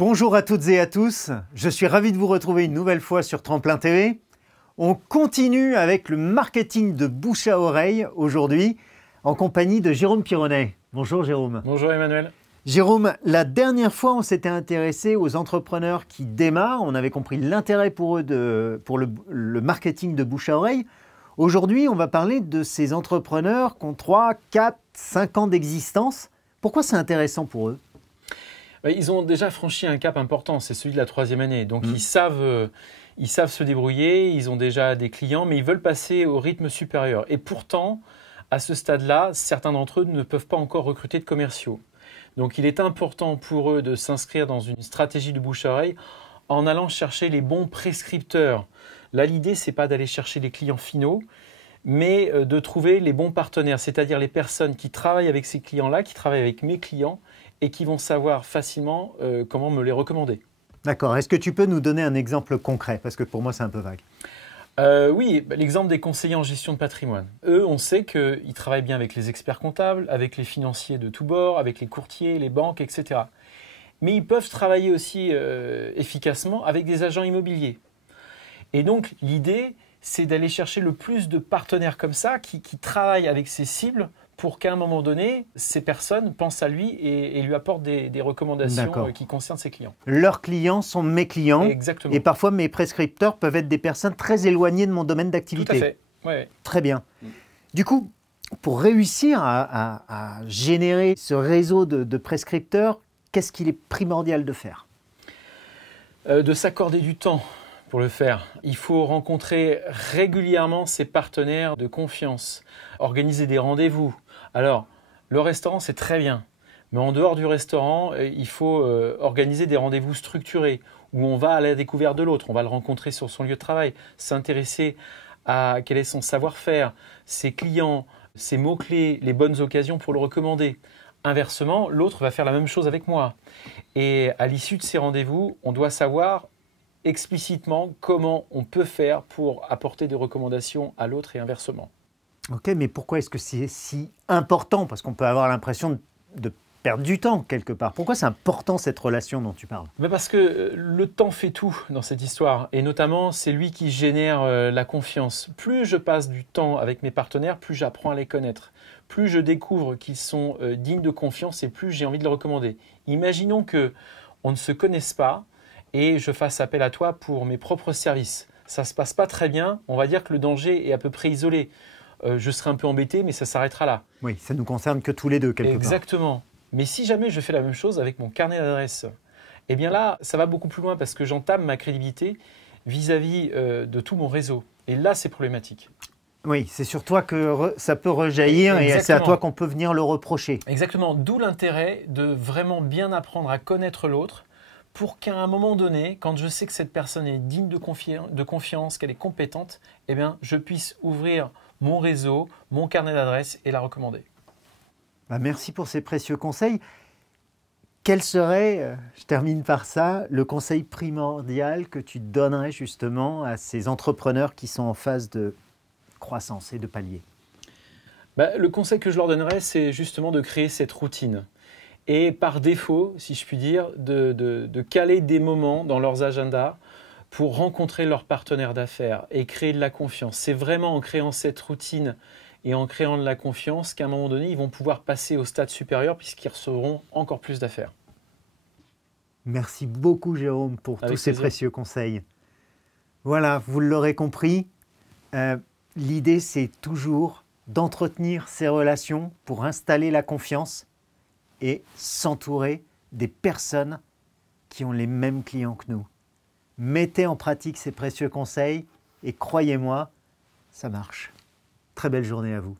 Bonjour à toutes et à tous, je suis ravi de vous retrouver une nouvelle fois sur Tremplin TV. On continue avec le marketing de bouche à oreille aujourd'hui en compagnie de Jérôme Pironnet. Bonjour Jérôme. Bonjour Emmanuel. Jérôme, la dernière fois on s'était intéressé aux entrepreneurs qui démarrent, on avait compris l'intérêt pour eux pour le marketing de bouche à oreille. Aujourd'hui on va parler de ces entrepreneurs qui ont 3, 4, 5 ans d'existence. Pourquoi c'est intéressant pour eux ? Ils ont déjà franchi un cap important, c'est celui de la 3e année. Donc ils savent se débrouiller, ils ont déjà des clients, mais ils veulent passer au rythme supérieur. Et pourtant, à ce stade-là, certains d'entre eux ne peuvent pas encore recruter de commerciaux. Donc il est important pour eux de s'inscrire dans une stratégie de bouche à oreille en allant chercher les bons prescripteurs. Là, l'idée, ce n'est pas d'aller chercher les clients finaux, mais de trouver les bons partenaires, c'est-à-dire les personnes qui travaillent avec ces clients-là, qui travaillent avec mes clients, et qui vont savoir facilement comment me les recommander. D'accord. Est-ce que tu peux nous donner un exemple concret? Parce que pour moi, c'est un peu vague. Oui, l'exemple des conseillers en gestion de patrimoine. Eux, on sait qu'ils travaillent bien avec les experts comptables, avec les financiers de tous bords, avec les courtiers, les banques, etc. Mais ils peuvent travailler aussi efficacement avec des agents immobiliers. Et donc, l'idée, c'est d'aller chercher le plus de partenaires comme ça qui travaillent avec ces cibles pour qu'à un moment donné, ces personnes pensent à lui et lui apportent des recommandations qui concernent ses clients. Leurs clients sont mes clients. Exactement. Et parfois, mes prescripteurs peuvent être des personnes très éloignées de mon domaine d'activité. Tout à fait. Ouais. Très bien. Du coup, pour réussir à générer ce réseau de prescripteurs, qu'est-ce qu'il est primordial de faire? De s'accorder du temps pour le faire. Il faut rencontrer régulièrement ses partenaires de confiance, organiser des rendez-vous. Alors, le restaurant, c'est très bien. Mais en dehors du restaurant, il faut organiser des rendez-vous structurés où on va à la découverte de l'autre. On va le rencontrer sur son lieu de travail, s'intéresser à quel est son savoir-faire, ses clients, ses mots-clés, les bonnes occasions pour le recommander. Inversement, l'autre va faire la même chose avec moi. Et à l'issue de ces rendez-vous, on doit savoir explicitement comment on peut faire pour apporter des recommandations à l'autre et inversement. Ok, mais pourquoi est-ce que c'est si important? Parce qu'on peut avoir l'impression de perdre du temps quelque part. Pourquoi c'est important cette relation dont tu parles? Parce que le temps fait tout dans cette histoire, et notamment c'est lui qui génère la confiance. Plus je passe du temps avec mes partenaires, plus j'apprends à les connaître. Plus je découvre qu'ils sont dignes de confiance et plus j'ai envie de les recommander. Imaginons qu'on ne se connaisse pas et je fasse appel à toi pour mes propres services. Ça ne se passe pas très bien, on va dire que le danger est à peu près isolé. Je serai un peu embêté, mais ça s'arrêtera là. Oui, ça ne nous concerne que tous les deux quelque part. Exactement. Mais si jamais je fais la même chose avec mon carnet d'adresses, eh bien là, ça va beaucoup plus loin parce que j'entame ma crédibilité vis-à-vis de tout mon réseau. Et là, c'est problématique. Oui, c'est sur toi que ça peut rejaillir. Exactement. Et c'est à toi qu'on peut venir le reprocher. Exactement, d'où l'intérêt de vraiment bien apprendre à connaître l'autre pour qu'à un moment donné, quand je sais que cette personne est digne de confiance, qu'elle est compétente, eh bien, je puisse ouvrir mon réseau, mon carnet d'adresses et la recommander. Merci pour ces précieux conseils. Quel serait, je termine par ça, le conseil primordial que tu donnerais justement à ces entrepreneurs qui sont en phase de croissance et de palier? Le conseil que je leur donnerais, c'est justement de créer cette routine. Et par défaut, si je puis dire, de caler des moments dans leurs agendas pour rencontrer leurs partenaires d'affaires et créer de la confiance. C'est vraiment en créant cette routine et en créant de la confiance qu'à un moment donné, ils vont pouvoir passer au stade supérieur puisqu'ils recevront encore plus d'affaires. Merci beaucoup Jérôme pour tous ces précieux conseils. Voilà, vous l'aurez compris, l'idée c'est toujours d'entretenir ces relations pour installer la confiance et s'entourer des personnes qui ont les mêmes clients que nous. Mettez en pratique ces précieux conseils et croyez-moi, ça marche. Très belle journée à vous.